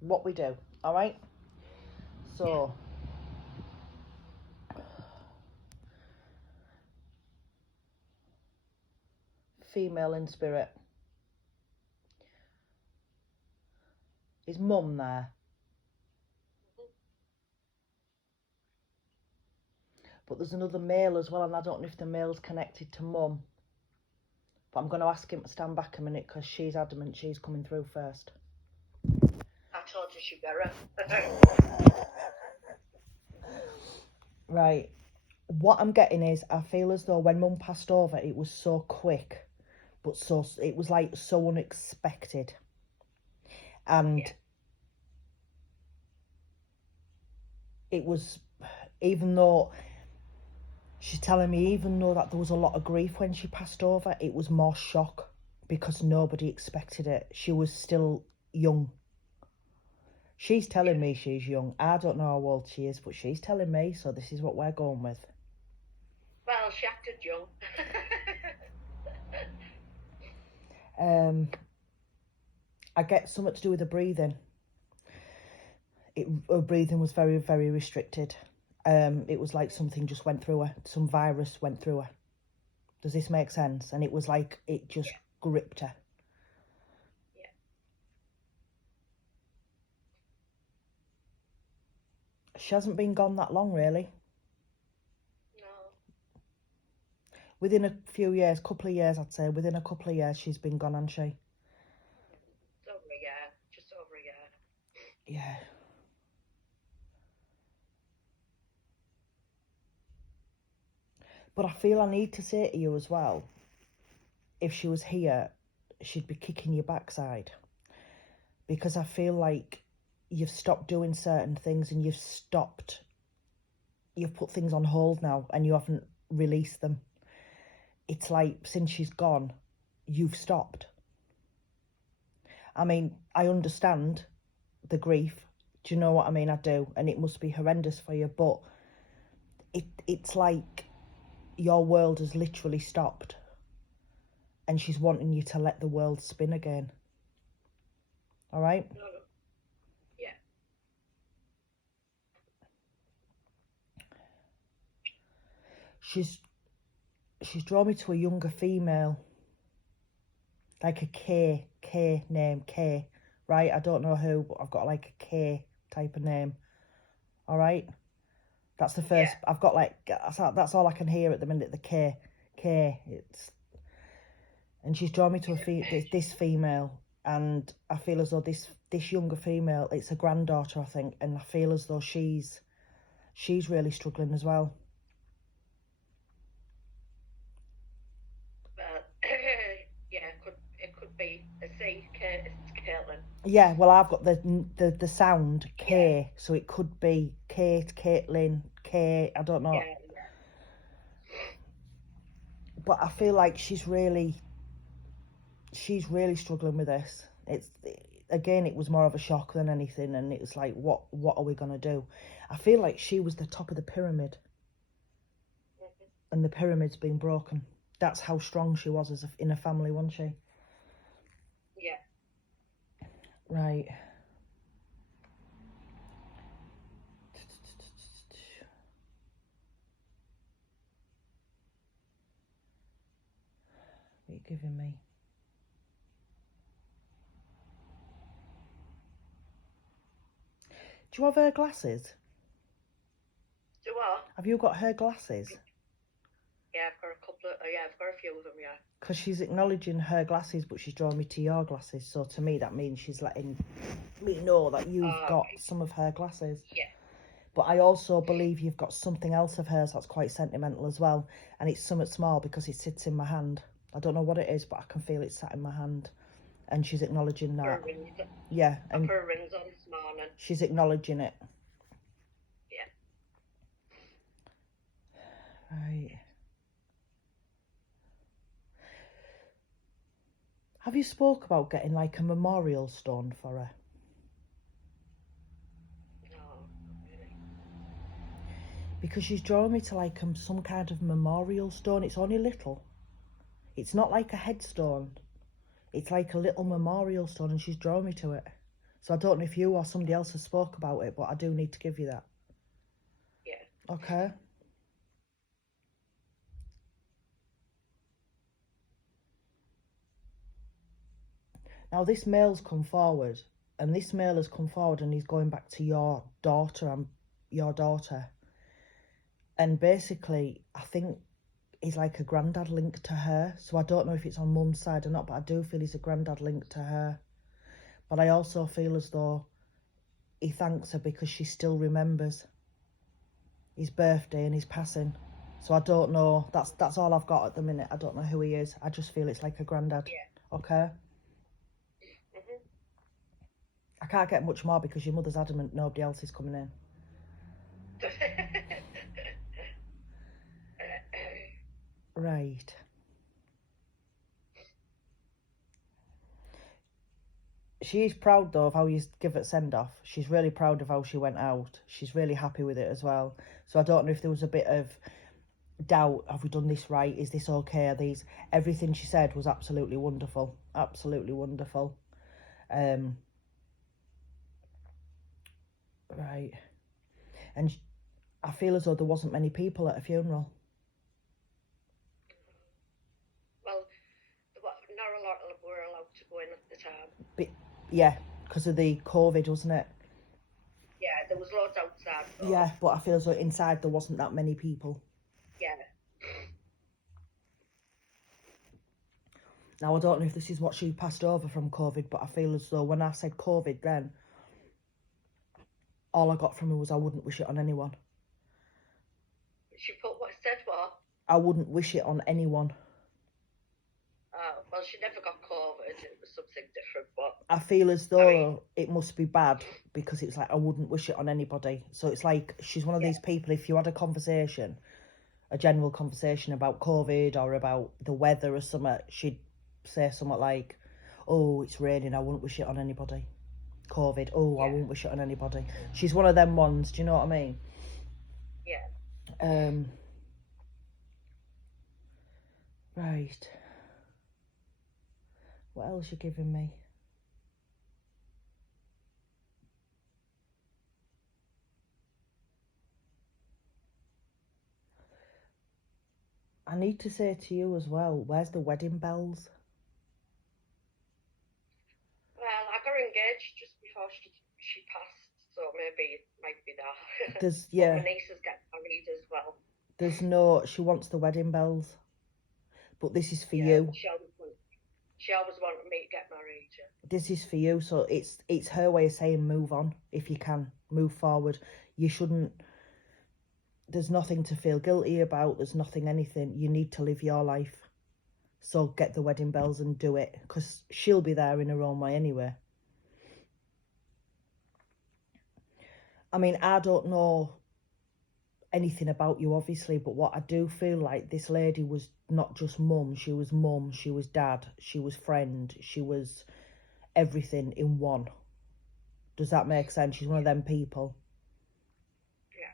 what we do, all right? So, female in spirit. Is mum there? But there's another male as well, and I don't know if the male's connected to mum. But I'm going to ask him to stand back a minute because she's adamant she's coming through first. I told you she'd better. Right. What I'm getting is I feel as though when mum passed over, it was so quick, but it was like so unexpected. And it was, even though she's telling me, even though that there was a lot of grief when she passed over, it was more shock because nobody expected it. She was still young. She's telling me she's young. I don't know how old she is, but she's telling me, so this is what we're going with. Well, she acted young. I get something to do with the breathing. Her breathing was very, very restricted. It was like something just went through her. Some virus went through her. Does this make sense? And it was like it just gripped her. Yeah. She hasn't been gone that long, really. No. Within a few years, couple of years, I'd say. Within a couple of years, she's been gone, hasn't she? It's over a year. Just over a year. Yeah. But I feel I need to say to you as well, if she was here, she'd be kicking your backside. Because I feel like you've stopped doing certain things and you've put things on hold now and you haven't released them. It's like since she's gone, you've stopped. I mean, I understand the grief. Do you know what I mean? I do. And it must be horrendous for you. But it's like your world has literally stopped. And she's wanting you to let the world spin again. All right? No. Yeah. She's drawn me to a younger female. Like a K name, K. Right? I don't know who, but I've got like a K type of name. All right? That's the first. Yeah. I've got like that's all I can hear at the minute. The K. It's, and she's drawn me to this female, and I feel as though this younger female, it's a granddaughter, I think, and I feel as though she's really struggling as well. Well, yeah, it could be a C. It's Caitlin. Yeah, well, I've got the sound K, yeah. So it could be Kate, Caitlin, K. I don't know. Yeah. But I feel like she's really struggling with this. It was more of a shock than anything, and it was like, what are we gonna do? I feel like she was the top of the pyramid, and the pyramid's been broken. That's how strong she was in a family, wasn't she? Yeah. Right. What are you giving me? Do you have her glasses? Do what? Have you got her glasses? Yeah, I've got a couple of, I've got a few of them, yeah. Because she's acknowledging her glasses, but she's drawing me to your glasses. So to me, that means she's letting me know that you've got some of her glasses. Yeah. But I also believe you've got something else of hers that's quite sentimental as well. And it's somewhat small because it sits in my hand. I don't know what it is, but I can feel it sat in my hand. And she's acknowledging that. Yeah. And I put her rings on this morning. She's acknowledging it. Yeah. Right. Have you spoke about getting like a memorial stone for her? No, not really. Because she's drawing me to like some kind of memorial stone. It's only little. It's not like a headstone. It's like a little memorial stone, and she's drawn me to it. So I don't know if you or somebody else has spoke about it, but I do need to give you that. Yeah. Okay? Now this male's come forward, and this male has come forward and he's going back to your daughter and your daughter. And basically, I think he's like a granddad link to her. So I don't know if it's on mum's side or not, but I do feel he's a granddad link to her. But I also feel as though he thanks her because she still remembers his birthday and his passing. So I don't know. That's all I've got at the minute. I don't know who he is. I just feel it's like a granddad. Yeah. Okay? Mhm. I can't get much more because your mother's adamant nobody else is coming in. Right. She's proud though of how you give it send off. She's really proud of how she went out. She's really happy with it as well. So I don't know if there was a bit of doubt. Have we done this right? Is this okay? Are these everything she said was absolutely wonderful. Absolutely wonderful. Right. And I feel as though there wasn't many people at a funeral. Well, not a lot were allowed to go in at the time. But yeah, because of the COVID, wasn't it? Yeah, there was loads outside. Though. Yeah, but I feel as though inside there wasn't that many people. Yeah. Now, I don't know if this is what she passed over from COVID, but I feel as though when I said COVID then, all I got from her was I wouldn't wish it on anyone. She put what said what? I wouldn't wish it on anyone. Well, she never got COVID. It was something different, but I feel as though it must be bad because it's like I wouldn't wish it on anybody. So it's like she's one of these people, if you had a conversation, a general conversation about COVID or about the weather or something, she'd say something like, oh, it's raining, I wouldn't wish it on anybody. COVID, oh, I wouldn't wish it on anybody. She's one of them ones, do you know what I mean? Yeah. Right. What else you giving me? I need to say to you as well, where's the wedding bells? Well, I got engaged just before she passed, so maybe it might be that. There's, But my niece is getting married as well. There's no, she wants the wedding bells. But this is for you. She always wanted me to get married. Yeah. This is for you, so it's her way of saying move on, if you can, move forward. You shouldn't, there's nothing to feel guilty about, there's nothing, anything. You need to live your life. So get the wedding bells and do it, because she'll be there in her own way anyway. I mean, I don't know anything about you, obviously, but what I do feel like this lady was not just mum, she was dad, she was friend, she was everything in one. Does that make sense? She's one of them people. Yeah.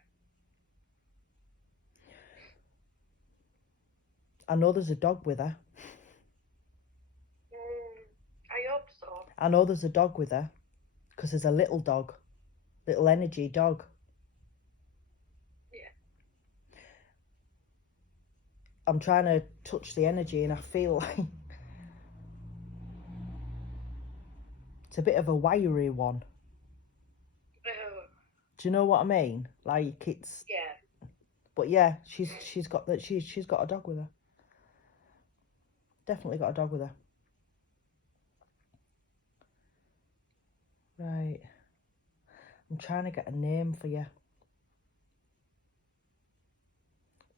I know there's a dog with her. I hope so. I know there's a dog with her, because there's a little dog, little energy dog. Yeah. I'm trying to touch the energy and I feel like it's a bit of a wiry one. Do you know what I mean? Like it's. Yeah. But yeah, she's got that. She's got a dog with her. Definitely got a dog with her. Right. I'm trying to get a name for you.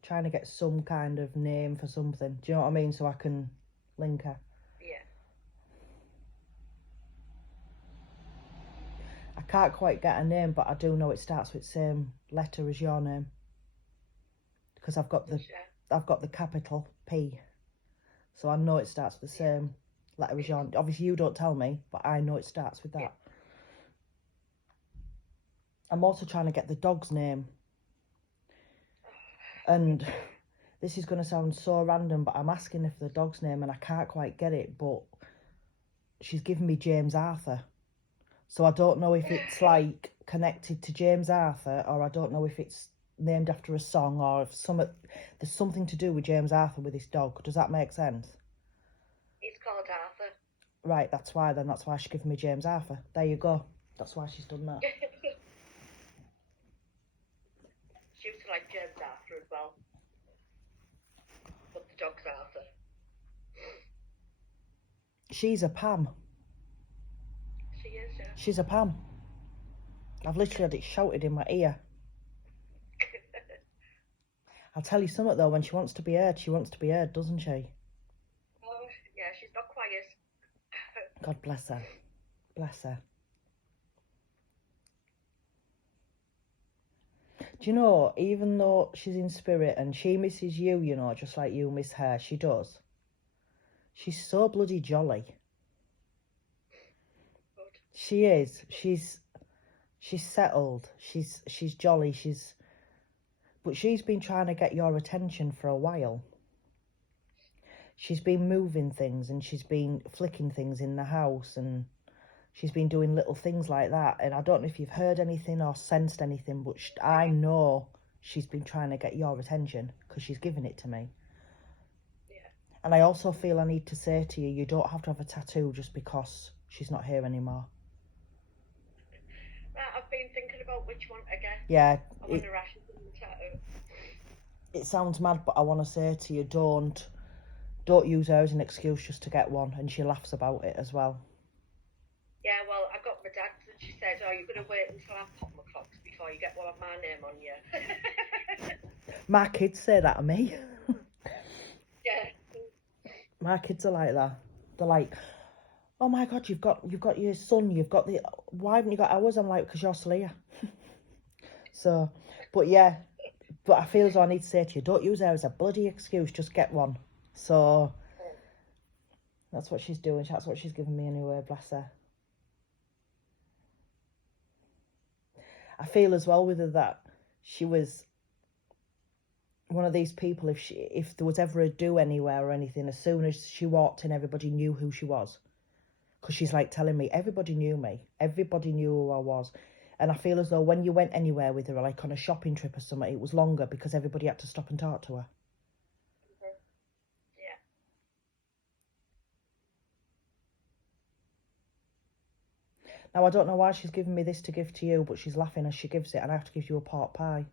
Trying to get some kind of name for something. Do you know what I mean? So I can link her. Yeah. I can't quite get a name, but I do know it starts with the same letter as your name. Because I've got the capital P. So I know it starts with the same letter as your. Obviously you don't tell me, but I know it starts with that. Yeah. I'm also trying to get the dog's name. And this is going to sound so random, but I'm asking her for the dog's name and I can't quite get it, but she's given me James Arthur. So I don't know if it's like connected to James Arthur, or I don't know if it's named after a song, or if there's something to do with James Arthur with this dog. Does that make sense? He's called Arthur. Right, that's why then. That's why she's given me James Arthur. There you go. That's why she's done that. She used to like James Arthur as well. But the dog's Arthur. She's a Pam. She is, yeah. She's a Pam. I've literally had it shouted in my ear. I'll tell you something though, when she wants to be heard, doesn't she? Oh, yeah, she's not quiet. God bless her. Bless her. Do you know, even though she's in spirit and she misses you, you know, just like you miss her, she does. She's so bloody jolly. Good. She is. She's settled. She's jolly. But she's been trying to get your attention for a while. She's been moving things and she's been flicking things in the house and she's been doing little things like that. And I don't know if you've heard anything or sensed anything, but I know she's been trying to get your attention because she's giving it to me. Yeah. And I also feel I need to say to you, you don't have to have a tattoo just because she's not here anymore. Right, I've been thinking about which one to get. Yeah. I want to rash it in the tattoo. It sounds mad, but I want to say to you, don't use her as an excuse just to get one. And she laughs about it as well. Yeah, well, I got my dad and she said, oh, you're going to wait until I pop my clocks before you get one of my name on you. My kids say that to me. Yeah. My kids are like that. They're like, oh my God, you've got your son, why haven't you got ours? I'm like, because you're still here. So, but yeah, but I feel as though I need to say to you, don't use her as a bloody excuse, just get one. So, that's what she's doing. That's what she's giving me anyway, bless her. I feel as well with her that she was one of these people, if there was ever a do anywhere or anything, as soon as she walked in, everybody knew who she was. Because she's like telling me, everybody knew me. Everybody knew who I was. And I feel as though when you went anywhere with her, like on a shopping trip or something, it was longer because everybody had to stop and talk to her. Yeah. Now, I don't know why she's giving me this to give to you, but she's laughing as she gives it, and I have to give you a pork pie.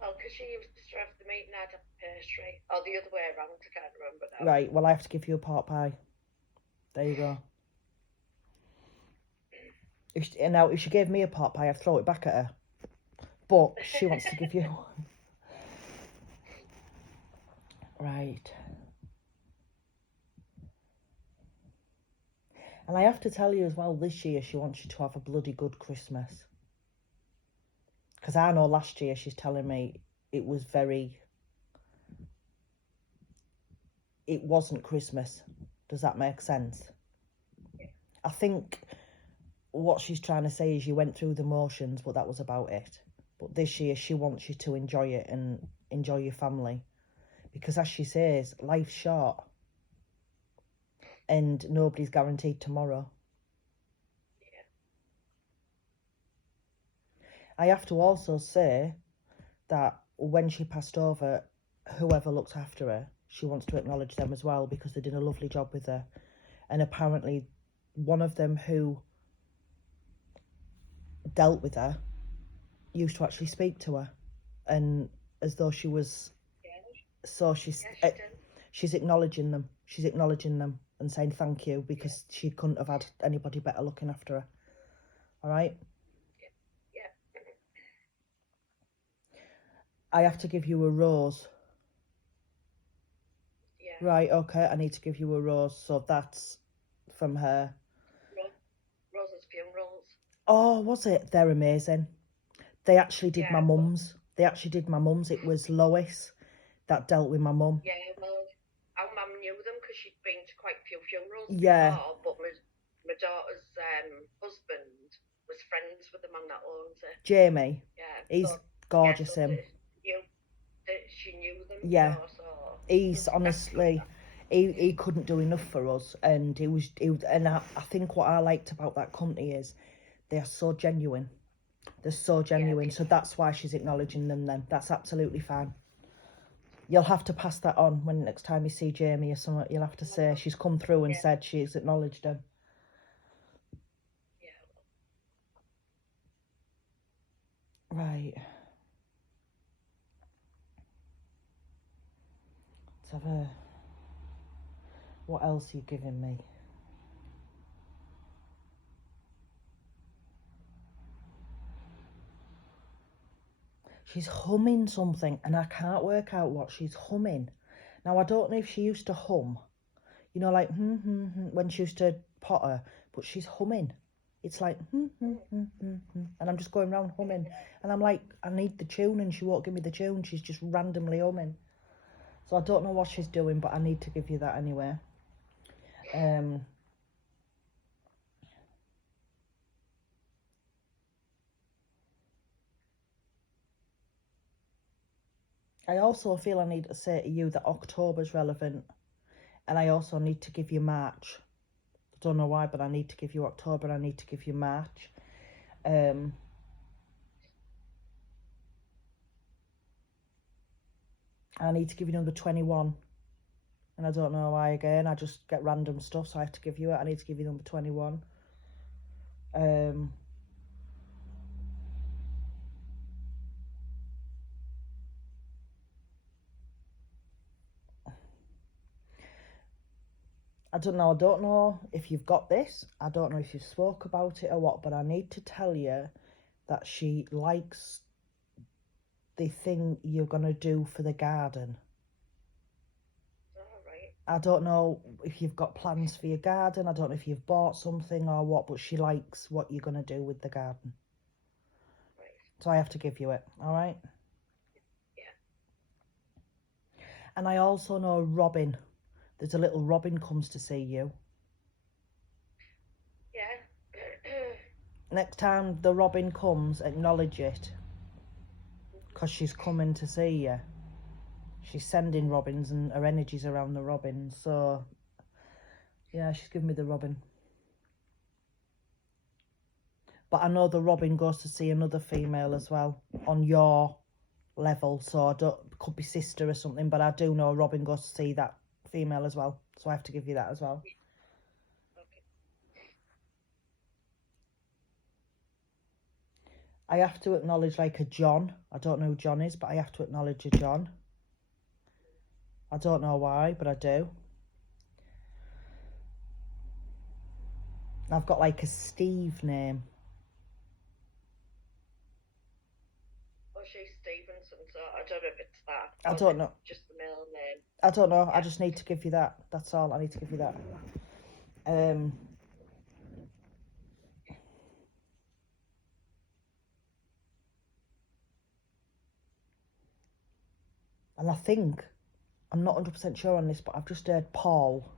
Well, because she used to have the meat and I'd have pastry. Or the other way around, I can't remember now. Right, well, I have to give you a pork pie. There you go. If she gave me a pork pie, I'd throw it back at her. But she wants to give you one. Right. And I have to tell you as well, this year she wants you to have a bloody good Christmas. Because I know last year she's telling me it wasn't Christmas. Does that make sense? Yeah. I think what she's trying to say is you went through the motions, but that was about it. But this year she wants you to enjoy it and enjoy your family. Because as she says, life's short. And nobody's guaranteed tomorrow. Yeah. I have to also say that when she passed over, whoever looked after her, she wants to acknowledge them as well because they did a lovely job with her. And apparently one of them who dealt with her used to actually speak to her, and as though she was, so she's acknowledging them. She's acknowledging them and saying thank you because she couldn't have had anybody better looking after her. All right? Yeah. I have to give you a rose. Yeah. Right, okay, I need to give you a rose, so that's from her. Rose's funerals. Oh, was it? They're amazing. They actually did my Yeah. mum's. It was Lois that dealt with my mum. Yeah, well, our mum knew them because she'd been to quite a few funerals Yeah. before, but my daughter's husband was friends with the man that owns it. Jamie. Yeah. He's gorgeous, yeah, so him. she knew them. Yeah. So He's honestly, he couldn't do enough for us, and and I think what I liked about that company is they are so genuine. They're so genuine, so that's why she's acknowledging them then. That's absolutely fine. You'll have to pass that on when next time you see Jamie or something. You'll have to say she's come through and said she's acknowledged them. Yeah. Right. Let's have a... What else are you giving me? She's humming something and I can't work out what she's humming. Now, I don't know if she used to hum, you know, like, when she used to potter, but she's humming. It's like, and I'm just going around humming. And I'm like, I need the tune, and she won't give me the tune. She's just randomly humming. So I don't know what she's doing, but I need to give you that anyway. I also feel I need to say to you that October's relevant, and I also need to give you March. I don't know why, but I need to give you October and I need to give you March. I need to give you number 21. And I don't know why again. I just get random stuff, so I have to give you it. I need to give you number 21. I don't know if you've got this. I don't know if you spoke about it or what, but I need to tell you that she likes the thing you're going to do for the garden. I don't know if you've got plans for your garden. I don't know if you've bought something or what, but she likes what you're going to do with the garden. Right. So I have to give you it, all right? Yeah. And I also know Robin. There's a little Robin comes to see you. Yeah. Next time the Robin comes, acknowledge it. Because she's coming to see you. She's sending robins and her energy's around the robin. So, yeah, she's giving me the robin. But I know the robin goes to see another female as well on your level. So I don't, could be sister or something, but I do know Robin goes to see that female as well. So I have to give you that as well. Okay. I have to acknowledge like a John. I don't know who John is, but I have to acknowledge a John. I don't know why, but I do. I've got like a Steve name. Well, she's Stevenson, so I don't know if it's that. I don't know. Just the middle name. I don't know. Yeah. I just need to give you that. That's all. I need to give you that. And I think, I'm not 100% sure on this, but I've just heard Paul.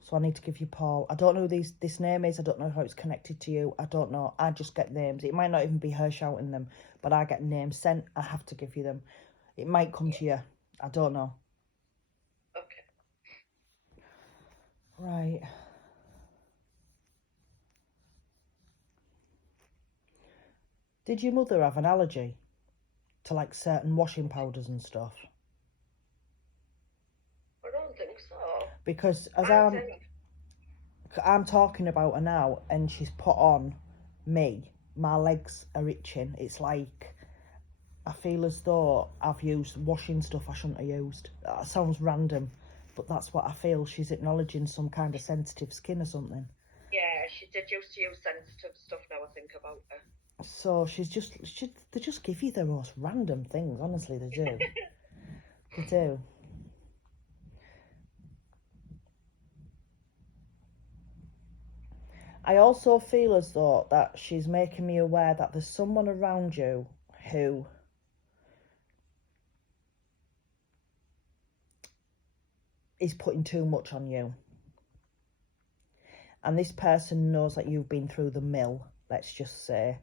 So I need to give you Paul. I don't know who this name is. I don't know how it's connected to you. I don't know. I just get names. It might not even be her shouting them, but I get names sent. I have to give you them. It might come to you. I don't know. Okay. Right. Did your mother have an allergy to like certain washing powders and stuff? I don't think so. Because as I'm talking about her now and she's put on me, my legs are itching. It's like I feel as though I've used washing stuff I shouldn't have used. That sounds random, but that's what I feel. She's acknowledging some kind of sensitive skin or something. Yeah, she did used to use sensitive stuff now I think about her. So they just give you the most random things, honestly, they do. They do. I also feel as though that she's making me aware that there's someone around you who is putting too much on you. And this person knows that you've been through the mill, let's just say.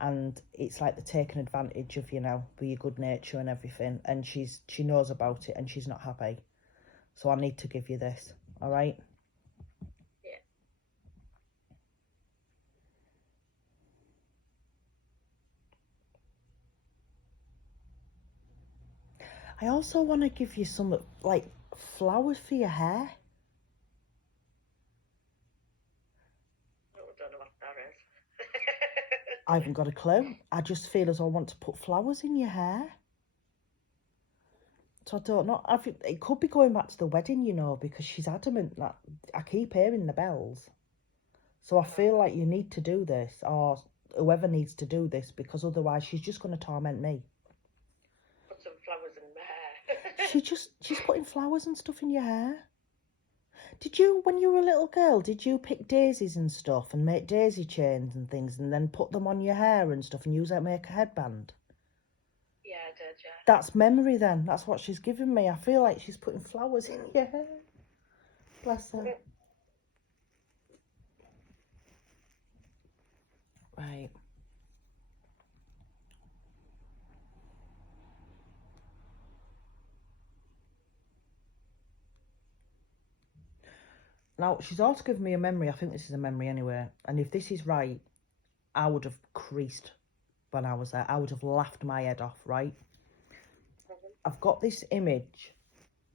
And it's like they're taking advantage of you now with your good nature and everything. And she knows about it and she's not happy. So I need to give you this, all right? Yeah. I also want to give you some, like, flowers for your hair. Oh, I don't know what that is. I haven't got a clue. I just feel as I want to put flowers in your hair. So I don't know. It could be going back to the wedding, you know, because she's adamant that I keep hearing the bells. So I feel like you need to do this, or whoever needs to do this, because otherwise she's just going to torment me. Put some flowers in my hair. She's putting flowers and stuff in your hair. Did you, when you were a little girl, did you pick daisies and stuff and make daisy chains and things and then put them on your hair and stuff and use that to make a headband? Yeah, I did, yeah. That's memory then. That's what she's giving me. I feel like she's putting flowers in your hair. Bless her. Right. Now, she's also given me a memory. I think this is a memory anyway. And if this is right, I would have creased when I was there. I would have laughed my head off, right? I've got this image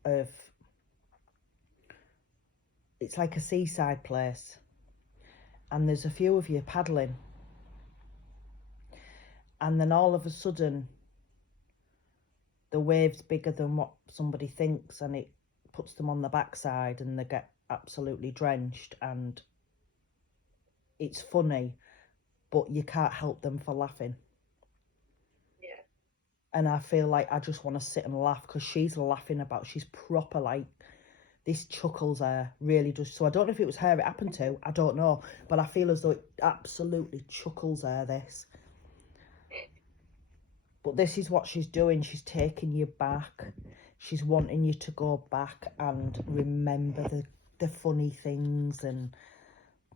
of, it's like a seaside place. And there's a few of you paddling. And then all of a sudden, the wave's bigger than what somebody thinks, and it puts them on the backside and they get absolutely drenched, and it's funny, but you can't help them for laughing. Yeah. And I feel like I just want to sit and laugh because she's laughing about, she's proper like, this chuckles her, really does. So I don't know if it was her it happened to, I don't know, but I feel as though it absolutely chuckles her, this. But this is what she's doing. She's taking you back. She's wanting you to go back and remember the funny things and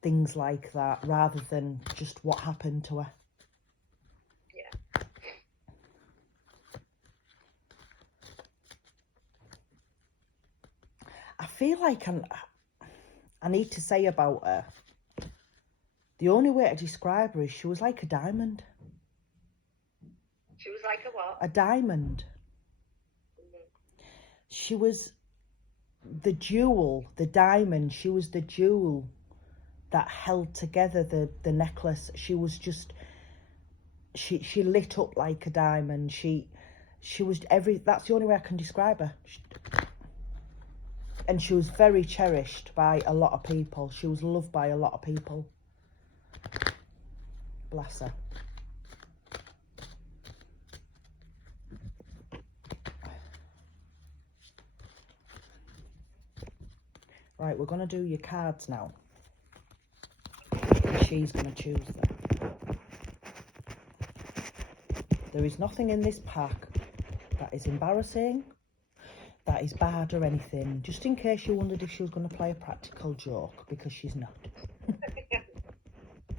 things like that, rather than just what happened to her. Yeah. I feel like I need to say about her, the only way to describe her is she was like a diamond. She was like a what? A diamond. She was the jewel, the diamond. She was the jewel that held together the necklace. She was just, she lit up like a diamond. She was that's the only way I can describe her. And she was very cherished by a lot of people. She was loved by a lot of people. Bless her. Right, we're going to do your cards now. She's going to choose them. There is nothing in this pack that is embarrassing, that is bad or anything. Just in case you wondered if she was going to play a practical joke, because she's not.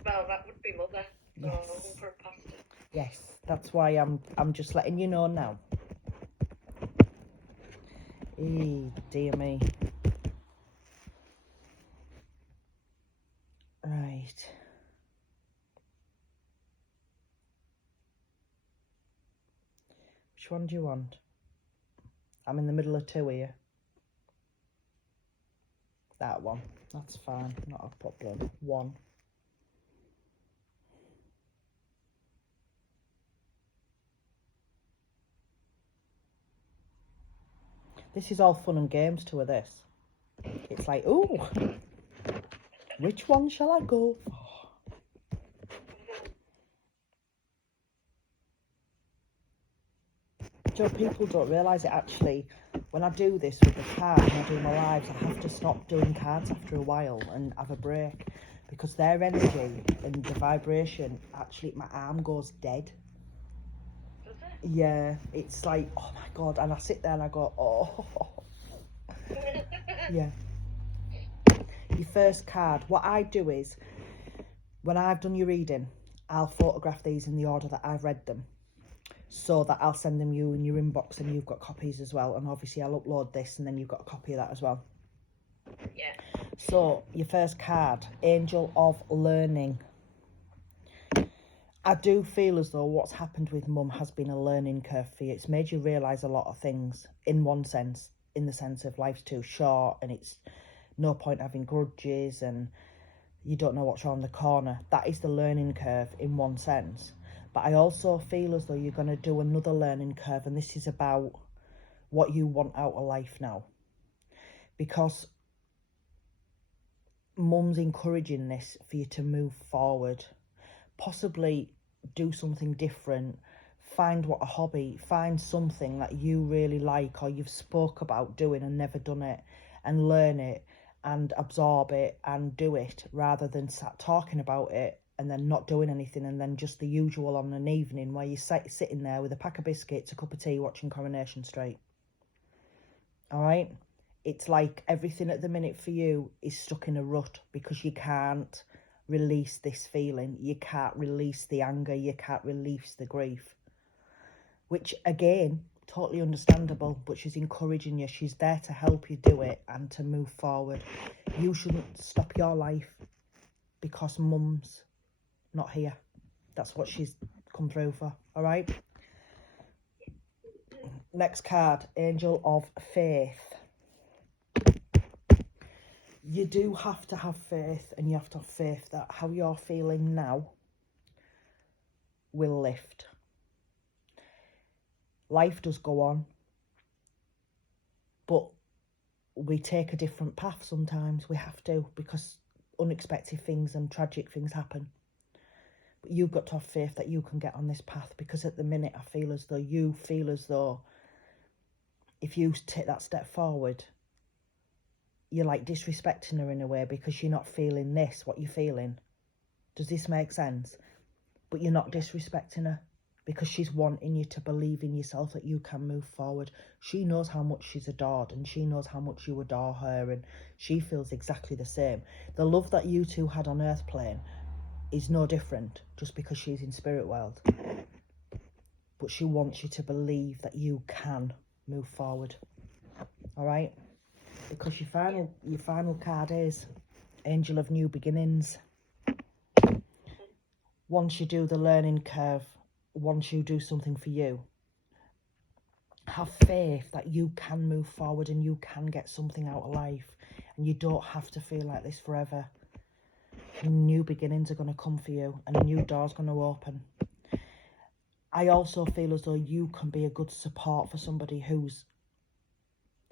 Well, that would be Mother. So Yes. for a pasta. Yes, that's why I'm just letting you know now. Dear me. Right. Which one do you want? I'm in the middle of two here. That one. That's fine. Not a problem. One. This is all fun and games to her, this. It's like, ooh, which one shall I go for? Joe, people don't realise it actually. When I do this with the cards and I do my lives, I have to stop doing cards after a while and have a break, because their energy and the vibration, actually, my arm goes dead. Does it? Yeah, it's like, oh my God. And I sit there and I go, oh. Yeah. Your first card. What I do is, when I've done your reading, I'll photograph these in the order that I've read them. so that I'll send them you in your inbox and you've got copies as well. And obviously I'll upload this and then you've got a copy of that as well. Yeah. So your first card, Angel of Learning. I do feel as though what's happened with Mum has been a learning curve for you. It's made you realise a lot of things in one sense, in the sense of life's too short and it's no point having grudges and you don't know what's around the corner. That is the learning curve in one sense. But I also feel as though you're going to do another learning curve, and this is about what you want out of life now. Because Mum's encouraging this for you to move forward, possibly do something different, find what a hobby, find something that you really like or you've spoke about doing and never done it, and learn it and absorb it and do it, rather than sat talking about it and then not doing anything, and then just the usual on an evening where you're sitting there with a pack of biscuits, a cup of tea, watching Coronation Street. All right? It's like everything at the minute for you is stuck in a rut because you can't release this feeling. You can't release the anger. You can't release the grief. Which, again, totally understandable, but she's encouraging you. She's there to help you do it and to move forward. You shouldn't stop your life because Mum's not here. That's what she's come through for, all right? Next card, Angel of Faith. You do have to have faith, and you have to have faith that how you're feeling now will lift. Life does go on, but we take a different path sometimes. We have to, because unexpected things and tragic things happen. But you've got to have faith that you can get on this path, because at the minute I feel as though you feel as though if you take that step forward, you're like disrespecting her in a way because you're not feeling this, what you're feeling. Does this make sense? But you're not disrespecting her because she's wanting you to believe in yourself that you can move forward. She knows how much she's adored and she knows how much you adore her, and she feels exactly the same. The love that you two had on Earth plane is no different just because she's in spirit world. But she wants you to believe that you can move forward. All right? Because your final card is Angel of New Beginnings. Once you do the learning curve, once you do something for you, have faith that you can move forward and you can get something out of life, and you don't have to feel like this forever. New beginnings are going to come for you and a new door's going to open. I also feel as though you can be a good support for somebody who's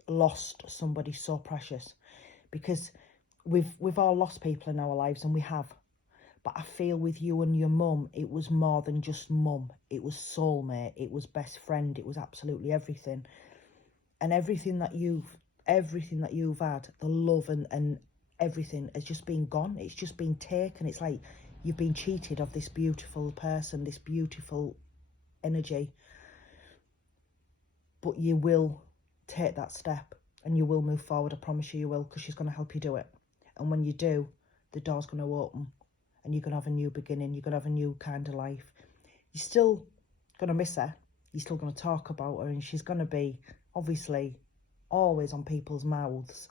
lost somebody so precious, because we've all lost people in our lives, and we have. But I feel with you and your mum, it was more than just mum. It was soulmate. It was best friend. It was absolutely everything. And everything that you've had, the love and everything has just been gone. It's just been taken. It's like you've been cheated of this beautiful person, this beautiful energy. But you will take that step and you will move forward. I promise you will, because she's going to help you do it. And when you do, the door's going to open. And you're going to have a new beginning. You're going to have a new kind of life. You're still going to miss her. You're still going to talk about her. And she's going to be, obviously, always on people's mouths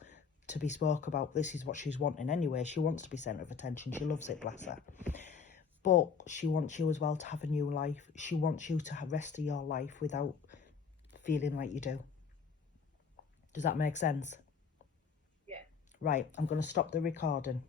to be spoke about. This is what she's wanting anyway. She wants to be centre of attention. She loves it, bless her. But she wants you as well to have a new life. She wants you to have the rest of your life without feeling like you do. Does that make sense? Yeah. Right, I'm going to stop the recording.